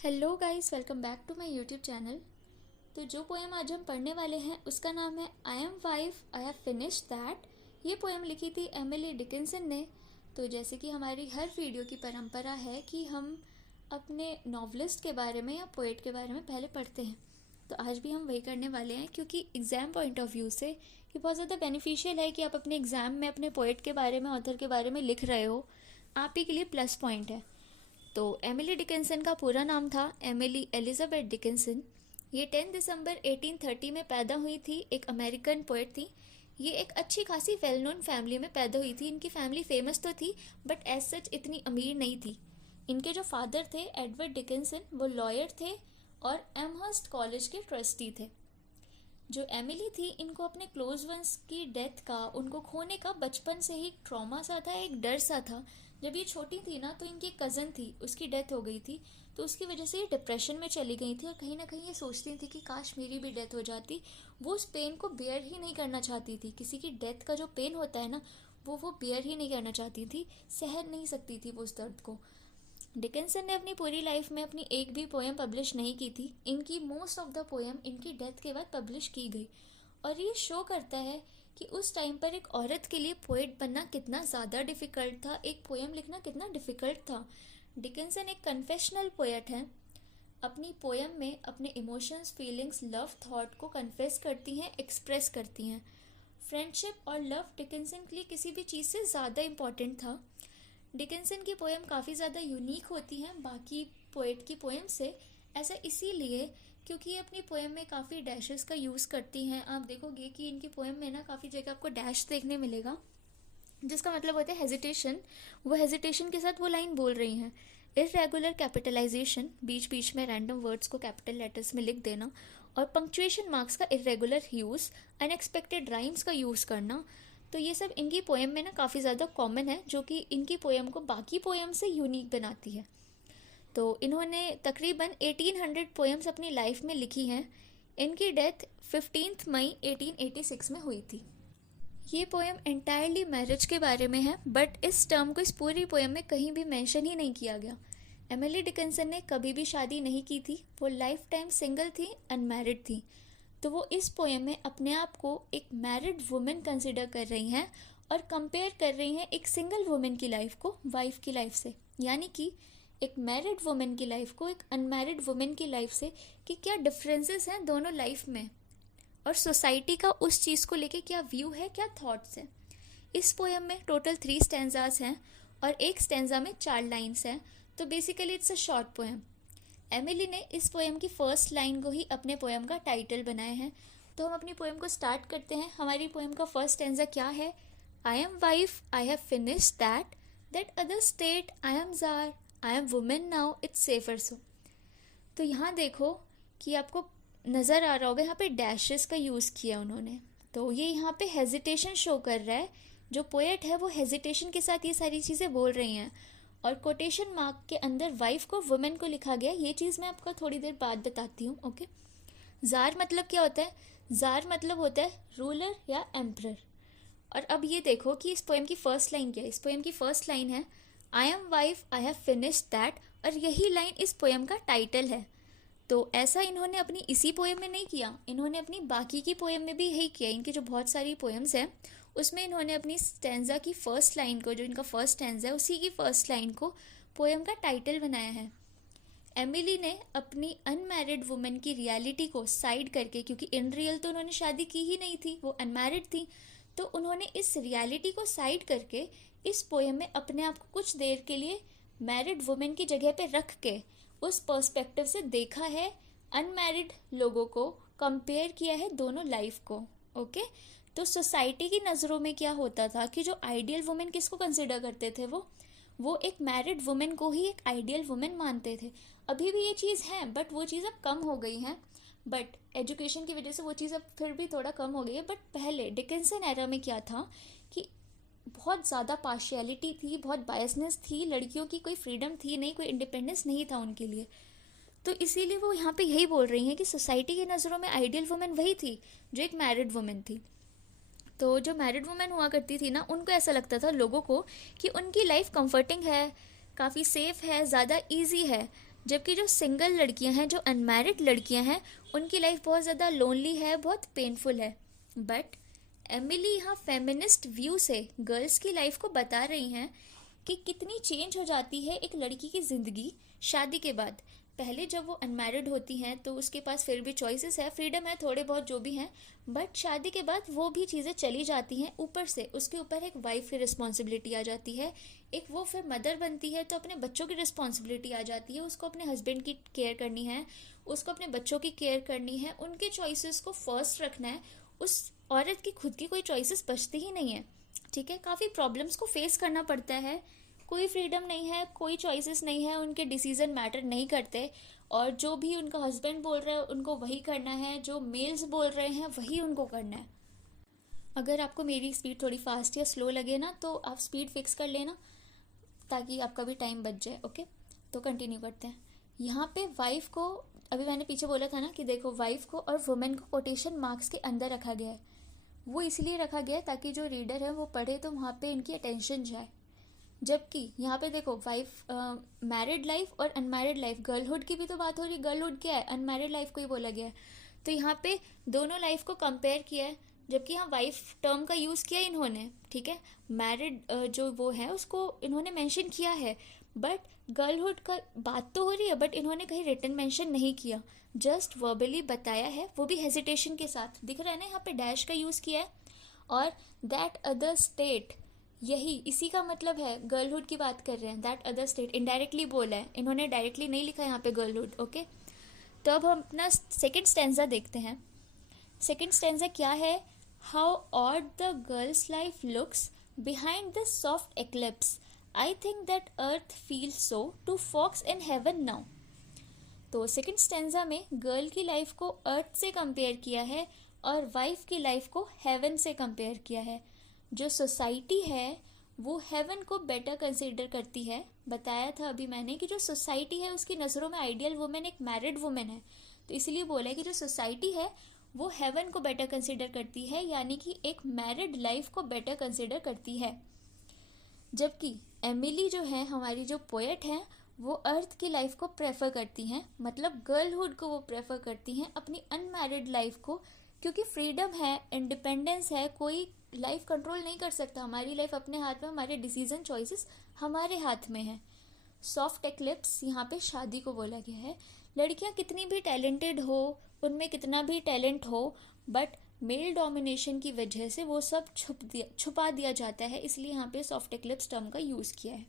Hello guys, welcome back to my YouTube channel. तो जो poem आज हम पढ़ने वाले हैं उसका नाम है I am wife I have finished that. ये पोएम लिखी थी एमिली डिकिंसन ने। तो जैसे कि हमारी हर वीडियो की परंपरा है कि हम अपने नॉवलिस्ट के बारे में या पोएट के बारे में पहले पढ़ते हैं, तो आज भी हम वही करने वाले हैं क्योंकि एग्ज़ाम पॉइंट ऑफ व्यू से ये बहुत ज़्यादा बेनिफिशियल है कि आप अपने एग्ज़ाम में अपने पोएट के बारे में, ऑथर के बारे में लिख रहे हो। आप ही के लिए प्लस पॉइंट है। तो एमिली डिकिंसन का पूरा नाम था एमिली एलिजाबेथ डिकिंसन। ये 10 दिसंबर 1830 में पैदा हुई थी। एक अमेरिकन पोएट थी। ये एक अच्छी खासी वेल नोन फैमिली में पैदा हुई थी। इनकी फैमिली फेमस तो थी बट एज सच इतनी अमीर नहीं थी। इनके जो फादर थे एडवर्ड डिकिंसन, वो लॉयर थे और एमहर्स्ट कॉलेज के ट्रस्टी थे। जो एमिली थी, इनको अपने क्लोज वंस की डेथ का, उनको खोने का बचपन से ही एक ट्रॉमा सा था, एक डर सा था। जब ये छोटी थी ना, तो इनकी कज़न थी, उसकी डेथ हो गई थी, तो उसकी वजह से ये डिप्रेशन में चली गई थी और कहीं ना कहीं ये सोचती थी कि काश मेरी भी डेथ हो जाती। वो उस पेन को बेयर ही नहीं करना चाहती थी। किसी की डेथ का जो पेन होता है ना, वो बेयर ही नहीं करना चाहती थी, सहन नहीं सकती थी वो उस दर्द को। डिकिंसन ने अपनी पूरी लाइफ में अपनी एक भी पोएम पब्लिश नहीं की थी। इनकी मोस्ट ऑफ द पोएम इनकी डेथ के बाद पब्लिश की गई। और ये शो करता है कि उस टाइम पर एक औरत के लिए पोएट बनना कितना ज़्यादा डिफ़िकल्ट था, एक पोएम लिखना कितना डिफ़िकल्ट था। डिकिंसन एक कन्फेशनल पोएट हैं। अपनी पोएम में अपने इमोशंस, फीलिंग्स, लव, थॉट को कन्फेस करती हैं, एक्सप्रेस करती हैं। फ्रेंडशिप और लव डिकिंसन के लिए किसी भी चीज़ से ज़्यादा इम्पॉर्टेंट था। डिकिंसन की पोएम काफ़ी ज़्यादा यूनिक होती हैं बाकी पोएट की पोएम से। ऐसा इसीलिए क्योंकि ये अपनी पोएम में काफ़ी डैशेस का यूज़ करती हैं। आप देखोगे कि इनकी पोएम में ना काफ़ी जगह आपको डैश देखने मिलेगा, जिसका मतलब होता है हेजिटेशन। वो हेजिटेशन के साथ वो लाइन बोल रही हैं। इरेगुलर कैपिटलाइजेशन, बीच बीच में रैंडम वर्ड्स को कैपिटल लेटर्स में लिख देना, और पंक्चुएशन मार्क्स का इरेगुलर यूज़, अनएक्सपेक्टेड राइम्स का यूज़ करना। तो ये सब इनकी पोएम में ना काफ़ी ज़्यादा कॉमन है, जो कि इनकी पोएम को बाकी पोएम से यूनिक बनाती है। तो इन्होंने तकरीबन 1800 पोएम्स अपनी लाइफ में लिखी हैं। इनकी डेथ 15 मई 1886 में हुई थी। ये पोएम एंटायरली मैरिज के बारे में है, बट इस टर्म को इस पूरी पोएम में कहीं भी मेंशन ही नहीं किया गया। एमिली डिकिंसन ने कभी भी शादी नहीं की थी। वो लाइफ टाइम सिंगल थी, अनमैरिड थी। तो वो इस पोएम में अपने आप को एक मैरिड वुमेन कंसिडर कर रही हैं और कंपेयर कर रही हैं एक सिंगल वुमेन की लाइफ को वाइफ की लाइफ से, यानी कि एक मैरिड वुमेन की लाइफ को एक अनमैरिड वुमेन की लाइफ से, कि क्या डिफरेंसेस हैं दोनों लाइफ में और सोसाइटी का उस चीज़ को लेके क्या व्यू है, क्या थॉट्स हैं। इस पोएम में टोटल 3 स्टैंजास हैं और एक स्टैंजा में 4 लाइन्स हैं। तो basically it's a short poem. Emily ने इस पोएम की फर्स्ट लाइन को ही अपने पोएम का टाइटल बनाया है। तो हम अपनी पोएम को स्टार्ट करते हैं। हमारी पोएम का फर्स्ट स्टैंजा क्या है? I am wife I have finished that, that other state I am jar, I am women now it's safer so. तो यहाँ देखो कि आपको नज़र आ रहा होगा, यहाँ पे डैशेस का यूज़ किया उन्होंने। तो ये यहाँ पे हेजिटेशन शो कर रहा है। जो पोएट है वो हेजिटेशन के साथ ये सारी चीज़ें बोल रही हैं। और कोटेशन मार्क के अंदर वाइफ को, वुमेन को लिखा गया। ये चीज़ मैं आपको थोड़ी देर बाद बताती हूँ, ओके। जार मतलब क्या होता है? जार मतलब होता है रूलर या एम्परर। और अब ये देखो कि इस पोएम की फर्स्ट लाइन क्या है। इस पोएम की फर्स्ट लाइन है I am wife I have finished that, और यही लाइन इस पोएम का टाइटल है। तो ऐसा इन्होंने अपनी इसी पोएम में नहीं किया, इन्होंने अपनी बाकी की पोएम में भी यही किया। इनकी जो बहुत सारी पोएम्स हैं उसमें इन्होंने अपनी स्टैंजा की फर्स्ट लाइन को, जो इनका फर्स्ट स्टैंजा है, उसी की फर्स्ट लाइन को पोएम का टाइटल बनाया है। एमिली ने अपनी अनमैरिड वुमेन की रियलिटी को साइड करके, क्योंकि इन रियल तो उन्होंने शादी की ही नहीं थी, वो अनमैरिड थी, तो उन्होंने इस रियलिटी को साइड करके इस पोएम में अपने आप को कुछ देर के लिए मैरिड वुमेन की जगह पे रख के उस पर्सपेक्टिव से देखा है। अनमैरिड लोगों को कंपेयर किया है दोनों लाइफ को, ओके। तो सोसाइटी की नज़रों में क्या होता था कि जो आइडियल वुमेन किसको कंसिडर करते थे, वो एक मैरिड वुमेन को ही एक आइडियल वुमेन मानते थे। अभी भी ये चीज़ है बट वो चीज़ अब कम हो गई है। बट एजुकेशन की वजह से वो चीज़ अब फिर भी थोड़ा कम हो गई है। बट पहले डिकिंसन एरा में क्या था कि बहुत ज़्यादा पार्शियलिटी थी, बहुत बायसनेस थी, लड़कियों की कोई फ्रीडम थी नहीं, कोई इंडिपेंडेंस नहीं था उनके लिए। तो इसीलिए वो यहाँ पे यही बोल रही हैं कि सोसाइटी की नज़रों में आइडियल वुमेन वही थी जो एक मैरिड वुमेन थी। तो जो मैरिड वुमेन हुआ करती थी ना, उनको ऐसा लगता था लोगों को कि उनकी लाइफ कंफर्टिंग है, काफ़ी सेफ है, ज़्यादा इजी है। जबकि जो सिंगल लड़कियां हैं, जो अनमैरिड लड़कियां हैं, उनकी लाइफ बहुत ज़्यादा लोनली है, बहुत पेनफुल है। बट एमिली यहाँ फेमिनिस्ट व्यू से गर्ल्स की लाइफ को बता रही हैं कि कितनी चेंज हो जाती है एक लड़की की ज़िंदगी शादी के बाद। पहले जब वो अनमैरिड होती हैं तो उसके पास फिर भी चॉइसेस है, फ्रीडम है, थोड़े बहुत जो भी हैं, बट शादी के बाद वो भी चीज़ें चली जाती हैं। ऊपर से उसके ऊपर एक वाइफ की रिस्पॉन्सिबिलिटी आ जाती है, एक वो फिर मदर बनती है तो अपने बच्चों की रिस्पॉन्सिबिलिटी आ जाती है, उसको अपने हस्बैंड की केयर करनी है, उसको अपने बच्चों की केयर करनी है, उनके चॉइसेस को फर्स्ट रखना है। उस औरत की खुद की कोई चॉइसेस बचती ही नहीं है। ठीक है, काफ़ी प्रॉब्लम्स को फेस करना पड़ता है, कोई फ्रीडम नहीं है, कोई चॉइसेस नहीं है, उनके डिसीजन मैटर नहीं करते, और जो भी उनका हस्बैंड बोल रहा है उनको वही करना है, जो मेल्स बोल रहे हैं वही उनको करना है। अगर आपको मेरी स्पीड थोड़ी फास्ट या स्लो लगे ना तो आप स्पीड फिक्स कर लेना ताकि आपका भी टाइम बच जाए। ओके, तो कंटिन्यू करते हैं। यहाँ पे वाइफ को, अभी मैंने पीछे बोला था ना कि देखो वाइफ को और वुमेन को कोटेशन मार्क्स के अंदर रखा गया है। वो इसलिए रखा गया है ताकि जो रीडर है वो पढ़े तो वहाँ पे इनकी अटेंशन जाए। जबकि यहाँ पे देखो वाइफ, मैरिड लाइफ और अनमैरिड लाइफ, गर्लहुड की भी तो बात हो रही है। गर्लहुड क्या है, अनमैरिड लाइफ को ही बोला गया है। तो यहाँ पे दोनों लाइफ को कंपेयर किया है, जबकि यहाँ वाइफ टर्म का यूज़ किया इन्होंने। ठीक है, मैरिड जो वो है उसको इन्होंने मेंशन किया है, बट गर्लहुड का बात तो हो रही है, बट इन्होंने कहीं रिटन मेंशन नहीं किया, जस्ट वर्बली बताया है, वो भी हेजिटेशन के साथ। दिख रहा है ना, यहाँ पे डैश का यूज़ किया है। और दैट अदर स्टेट, यही इसी का मतलब है, गर्लहुड की बात कर रहे हैं। दैट अदर स्टेट इनडायरेक्टली बोला है इन्होंने, डायरेक्टली नहीं लिखा यहाँ पे गर्लहुड। ओके, तो अब हम अपना सेकंड स्टैंजा देखते हैं। सेकंड स्टैंजा क्या है, how odd the girl's life looks behind the soft eclipse, I think that earth feel so to folks in heaven now. तो सेकंड स्टैंजा में गर्ल की लाइफ को अर्थ से कंपेयर किया है और वाइफ की लाइफ को हेवन से कंपेयर किया है। जो सोसाइटी है वो हेवन को बेटर कंसीडर करती है। बताया था अभी मैंने कि जो सोसाइटी है उसकी नज़रों में आइडियल वुमेन एक मैरिड वुमेन है, तो इसलिए बोला है कि जो सोसाइटी है वो हेवन को बेटर कंसीडर करती है, यानी कि एक मैरिड लाइफ को बेटर कंसीडर करती है। जबकि एमिली जो है, हमारी जो पोएट हैं, वो अर्थ की लाइफ को प्रेफर करती हैं, मतलब गर्लहुड को वो प्रेफर करती हैं अपनी अनमैरिड लाइफ को, क्योंकि फ्रीडम है, इंडिपेंडेंस है, कोई लाइफ कंट्रोल नहीं कर सकता। हमारी लाइफ अपने हाथ में, हमारे डिसीजन चॉइसेस हमारे हाथ में है। सॉफ्ट एक्लिप्स यहाँ पे शादी को बोला गया है। लड़कियाँ कितनी भी टैलेंटेड हो, उनमें कितना भी टैलेंट हो, बट मेल डोमिनेशन की वजह से वो सब छुपा दिया जाता है, इसलिए यहाँ पे सॉफ्ट एक्लिप्स टर्म का यूज़ किया है।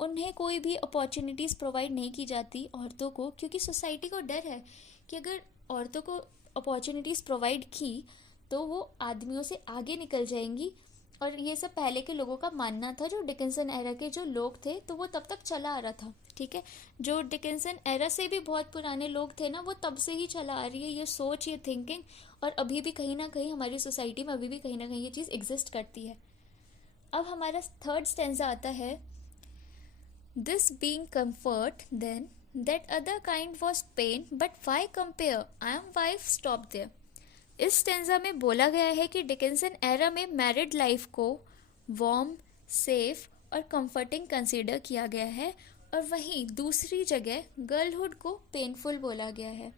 उन्हें कोई भी अपॉर्चुनिटीज़ प्रोवाइड नहीं की जाती औरतों को, क्योंकि सोसाइटी को डर है कि अगर औरतों को अपॉर्चुनिटीज़ प्रोवाइड की तो वो आदमियों से आगे निकल जाएंगी। और ये सब पहले के लोगों का मानना था, जो डिकिंसन एरा के जो लोग थे, तो वो तब तक चला आ रहा था। ठीक है, जो डिकिंसन एरा से भी बहुत पुराने लोग थे ना, वो तब से ही चला आ रही है ये सोच, ये थिंकिंग, और अभी भी कहीं ना कहीं हमारी सोसाइटी में अभी भी कहीं ना कहीं ये चीज़ एग्जिस्ट करती है। अब हमारा थर्ड स्टेंजा आता है, this being comfort then that other kind was pain, but why compare, I am wife stop there. इस स्टेंजा में बोला गया है कि डिकिंसन एरा में मैरिड लाइफ को वार्म, सेफ और कंफर्टिंग कंसीडर किया गया है, और वहीं दूसरी जगह गर्लहुड को पेनफुल बोला गया है।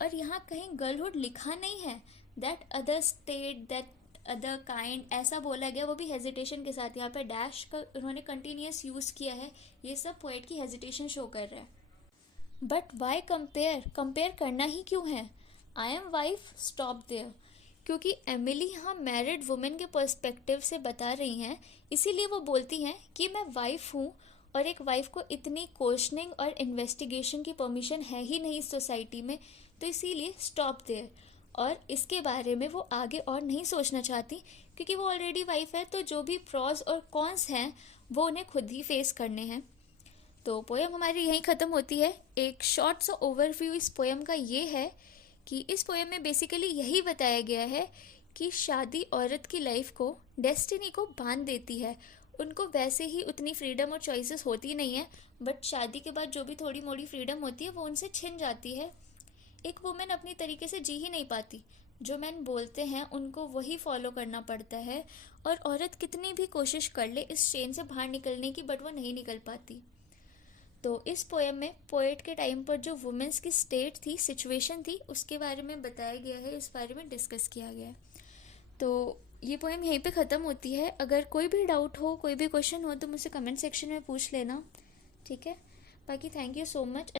और यहाँ कहीं गर्लहुड लिखा नहीं है, that other state, that other kind ऐसा बोला गया, वो भी हेजिटेशन के साथ। यहाँ पे डैश का उन्होंने कंटिन्यूस यूज़ किया है, ये सब पोएट की हेजिटेशन शो कर रहा है। बट वाई कंपेयर, कंपेयर करना ही क्यों है, I am wife stop there, क्योंकि एमिली यहाँ मैरिड वुमेन के पर्सपेक्टिव से बता रही हैं, इसीलिए वो बोलती हैं कि मैं वाइफ हूँ, और एक वाइफ को इतनी क्वेश्चनिंग और इन्वेस्टिगेशन की परमिशन है ही नहीं सोसाइटी में, तो इसीलिए स्टॉप देयर। और इसके बारे में वो आगे और नहीं सोचना चाहती, क्योंकि वो ऑलरेडी वाइफ है, तो जो भी प्रॉस और कॉन्स हैं वो उन्हें खुद ही फेस करने हैं। तो पोएम हमारी यहीं ख़त्म होती है। एक शॉर्ट सा ओवरव्यू इस पोएम का ये है कि इस पोएम में बेसिकली यही बताया गया है कि शादी औरत की लाइफ को, डेस्टिनी को बांध देती है। उनको वैसे ही उतनी फ्रीडम और चॉइसेस होती नहीं है, बट शादी के बाद जो भी थोड़ी मोड़ी फ्रीडम होती है वो उनसे छिन जाती है। एक वुमेन अपनी तरीके से जी ही नहीं पाती, जो मैन बोलते हैं उनको वही फॉलो करना पड़ता है, और औरत कितनी भी कोशिश कर ले इस चेन से बाहर निकलने की, बट वो नहीं निकल पाती। तो इस पोएम में पोएट के टाइम पर जो वुमेन्स की स्टेट थी, सिचुएशन थी, उसके बारे में बताया गया है, इस बारे में डिस्कस किया गया है। तो ये पोएम यहीं पे ख़त्म होती है। अगर कोई भी डाउट हो, कोई भी क्वेश्चन हो तो मुझसे कमेंट सेक्शन में पूछ लेना, ठीक है। बाकी थैंक यू सो मच।